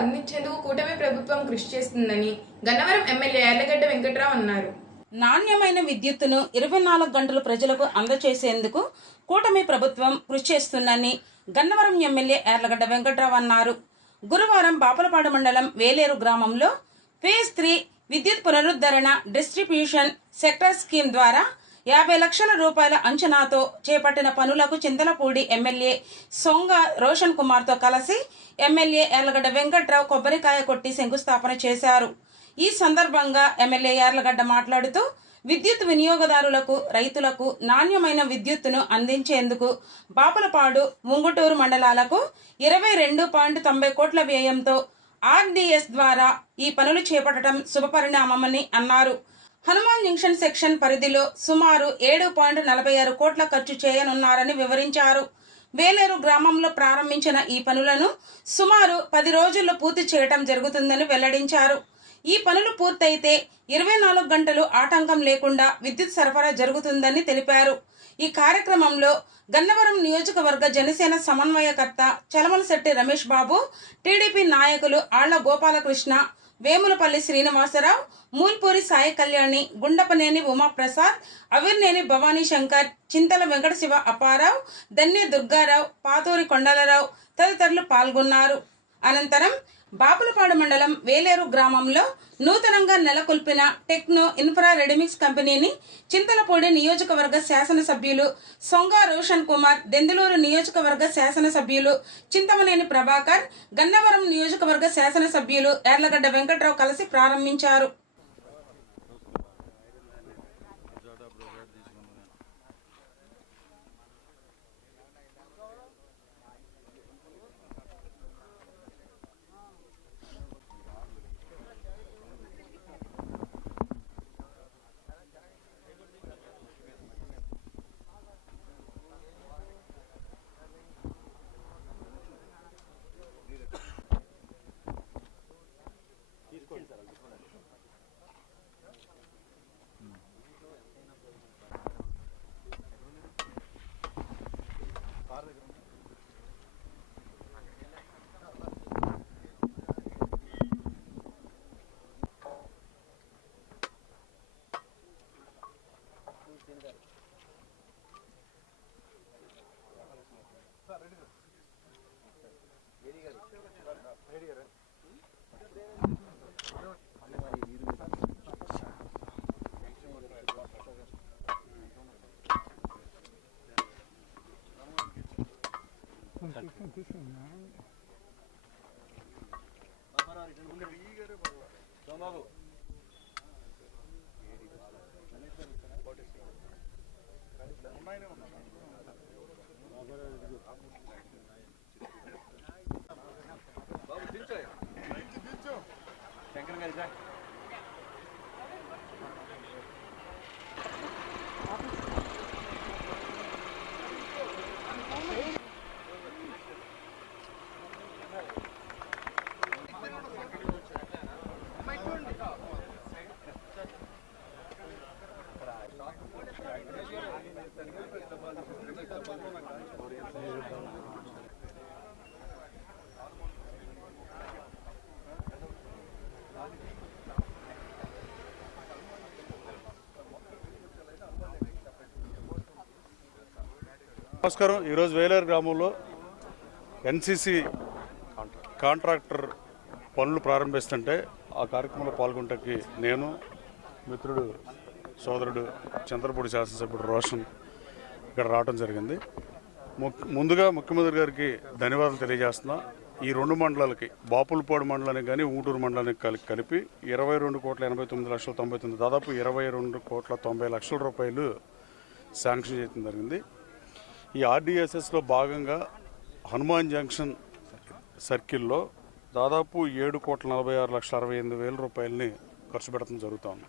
అందించేందుకు కూటమి ప్రభుత్వం కృషి చేస్తుందని గన్నవరం ఎమ్మెల్యే యార్లగడ్డ వెంకట్రావు అన్నారు. నాణ్యమైన విద్యుత్తును 24 గంటలు ప్రజలకు అందజేసేందుకు కూటమి ప్రభుత్వం కృషి చేస్తుందని గన్నవరం ఎమ్మెల్యే యార్లగడ్డ వెంకట్రావు అన్నారు. గురువారం బాపులపాడు మండలం వేలేరు గ్రామంలో ఫేజ్ 3 విద్యుత్ పునరుద్ధరణ డిస్ట్రిబ్యూషన్ సెక్టర్ స్కీమ్ ద్వారా 50 లక్షల రూపాయల అంచనాతో చేపట్టిన పనులకు చింతలపూడి ఎమ్మెల్యే సొంగ రోషన్ కుమార్తో కలిసి ఎమ్మెల్యే యార్లగడ్డ వెంకట్రావు కొబ్బరికాయ కొట్టి శంకుస్థాపన చేశారు. ఈ సందర్భంగా ఎమ్మెల్యే యార్లగడ్డ మాట్లాడుతూ విద్యుత్ వినియోగదారులకు రైతులకు నాణ్యమైన విద్యుత్తును అందించేందుకు బాపులపాడు ముంగుటూరు మండలాలకు 22.90 కోట్ల వ్యయంతో ఆర్డీఎస్ ద్వారా ఈ పనులు చేపట్టడం శుభపరిణామమని అన్నారు. హనుమాన్ జంక్షన్ సెక్షన్ పరిధిలో సుమారు 7.46 కోట్ల ఖర్చు చేయనున్నారని వివరించారు. వేలేరు గ్రామంలో ప్రారంభించిన ఈ పనులను సుమారు 10 రోజుల్లో పూర్తి చేయడం జరుగుతుందని వెల్లడించారు. ఈ పనులు పూర్తయితే 24 గంటలు ఆటంకం లేకుండా విద్యుత్ సరఫరా జరుగుతుందని తెలిపారు. ఈ కార్యక్రమంలో గన్నవరం నియోజకవర్గ జనసేన సమన్వయకర్త చలమలశెట్టి రమేష్ బాబు, టీడీపీ నాయకులు ఆళ్ల గోపాలకృష్ణ, వేములపల్లి శ్రీనివాసరావు, మూల్పూరి సాయి కళ్యాణి, గుండపనేని ఉమాప్రసాద్, అవిర్నేని భవానీ శంకర్, చింతల వెంకటశివ అప్పారావు, దన్నే దుర్గారావు, పాతూరి కొండలరావు తదితరులు పాల్గొన్నారు. అనంతరం బాపులపాడు మండలం వేలేరు గ్రామంలో నూతనంగా నెలకొల్పిన టెక్నో ఇన్ఫ్రా రెడీమిక్స్ కంపెనీని చింతలపూడి నియోజకవర్గ శాసనసభ్యులు సొంగ రోషన్ కుమార్, దెందులూరు నియోజకవర్గ శాసనసభ్యులు చింతమనేని ప్రభాకర్, గన్నవరం నియోజకవర్గ శాసనసభ్యులు యార్లగడ్డ వెంకట్రావు కలిసి ప్రారంభించారు. నమస్కారం. ఈరోజు వేలేరు గ్రామంలో ఎన్సీసీ కాంట్రాక్టర్ పనులు ప్రారంభిస్తుంటే ఆ కార్యక్రమంలో పాల్గొనడానికి నేను, మిత్రుడు, సోదరుడు చంద్రపూడి శాసనసభ్యుడు రోషన్ ఇక్కడ రావడం జరిగింది. ముందుగా ముఖ్యమంత్రి గారికి ధన్యవాదాలు తెలియజేస్తున్నా. ఈ 2 మండలాలకి, బాపులపాడు మండలానికి కానీ ఊటూరు మండలానికి కలిపి 22,89,99,000 దాదాపు 22,90,00,000 రూపాయలు శాంక్షన్ చేయడం జరిగింది. ఈ ఆర్డీఎస్ఎస్లో భాగంగా హనుమాన్ జంక్షన్ సర్కిల్లో దాదాపు 7,46,68,000 రూపాయలని ఖర్చు పెట్టడం జరుగుతుంది.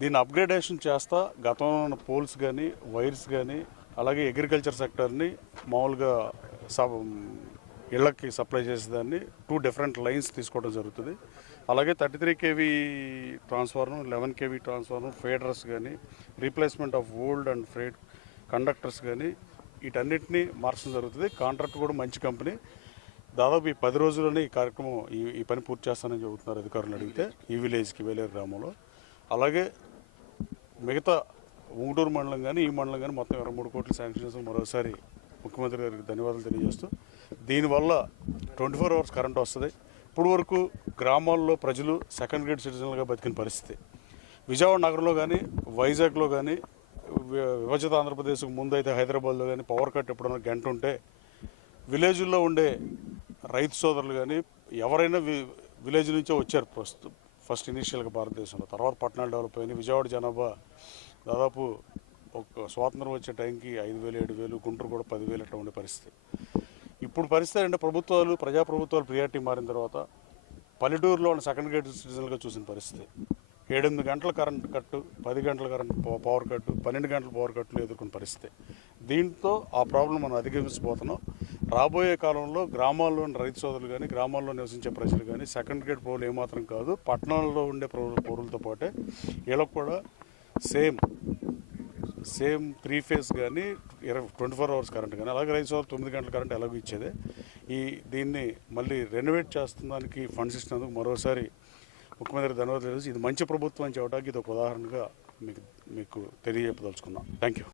దీన్ని అప్గ్రేడేషన్ చేస్తా గతంలో ఉన్న పోల్స్ కానీ, వైర్స్ కానీ, అలాగే అగ్రికల్చర్ సెక్టర్ని మామూలుగా ఇళ్లకి సప్లై చేసేదాన్ని 2 డిఫరెంట్ లైన్స్ తీసుకోవడం జరుగుతుంది. అలాగే 33 kV transformer, 11 kV transformer, feeders కానీ, replacement of old and frayed conductors కానీ వీటన్నిటినీ మార్చడం జరుగుతుంది. కాంట్రాక్ట్ కూడా మంచి కంపెనీ. దాదాపు ఈ 10 రోజుల్లోనే ఈ కార్యక్రమం ఈ పని పూర్తి చేస్తానని చెబుతున్నారు అధికారులు అడిగితే ఈ విలేజ్కి వేలేరు గ్రామంలో. అలాగే మిగతా ఉంగుటూరు మండలం కానీ ఈ మండలం కానీ మొత్తం 23 కోట్లు శాంక్షన్ చేసి మరోసారి ముఖ్యమంత్రి గారికి ధన్యవాదాలు తెలియజేస్తూ, దీనివల్ల 24 అవర్స్ కరెంట్ వస్తుంది. ఇప్పుడు వరకు గ్రామాల్లో ప్రజలు సెకండ్ గ్రేడ్ సిటిజన్లుగా బతికిన పరిస్థితి. విజయవాడ నగరంలో కానీ వైజాగ్లో కానీ విభజిత ఆంధ్రప్రదేశ్కు ముందు అయితే హైదరాబాద్లో కానీ పవర్ కట్ ఎప్పుడైనా గంట ఉంటే విలేజ్లో ఉండే రైతు సోదరులు కానీ ఎవరైనా విలేజ్ నుంచే వచ్చారు ఫస్ట్ ఇనీషియల్గా భారతదేశంలో. తర్వాత పట్టణాలు డెవలప్ అయినాయి. విజయవాడ జనాభా దాదాపు ఒక స్వాతంత్రం వచ్చే టైంకి 5,000 7,000, గుంటూరు కూడా 10,000 అట్లా ఉండే పరిస్థితి. ఇప్పుడు పరిస్థితి అంటే ప్రజాప్రభుత్వాలు ప్రియారిటీ మారిన తర్వాత పల్లెటూరులో ఉన్న సెకండ్ గ్రేడ్ సిటిజన్లుగా చూసిన పరిస్థితి. 7-8 గంటల కరెంట్ కట్టు, 10 గంటల పవర్ కట్టు, 12 గంటల పవర్ కట్టులు ఎదుర్కొన్న పరిస్థితి. దీంతో ఆ ప్రాబ్లం మనం అధిగమించబోతున్నాం. రాబోయే కాలంలో గ్రామాల్లోని రైతు సోదరులు కానీ గ్రామాల్లో నివసించే ప్రజలు కానీ సెకండ్ గ్రేడ్ పౌరులు ఏమాత్రం కాదు, పట్టణాల్లో ఉండే పౌరులతో పాటే వీళ్ళకు కూడా సేమ్ 3 ఫేజ్ కానీ 24 అవర్స్ కరెంట్ కానీ, అలాగే రైతు సోదరు 9 గంటల కరెంట్ ఎలాగో ఇచ్చేదే. దీన్ని మళ్ళీ రెనోవేట్ చేస్తున్నందుకు ఫండ్స్ ఇచ్చినందుకు మరోసారి ముఖ్యమంత్రి ధన్యవాదాలు తెలియజేసి, ఇది మంచి ప్రభుత్వం అని చెప్పడానికి ఇది ఒక ఉదాహరణగా మీకు తెలియజెప్పదలుచుకున్నాం. Thank you.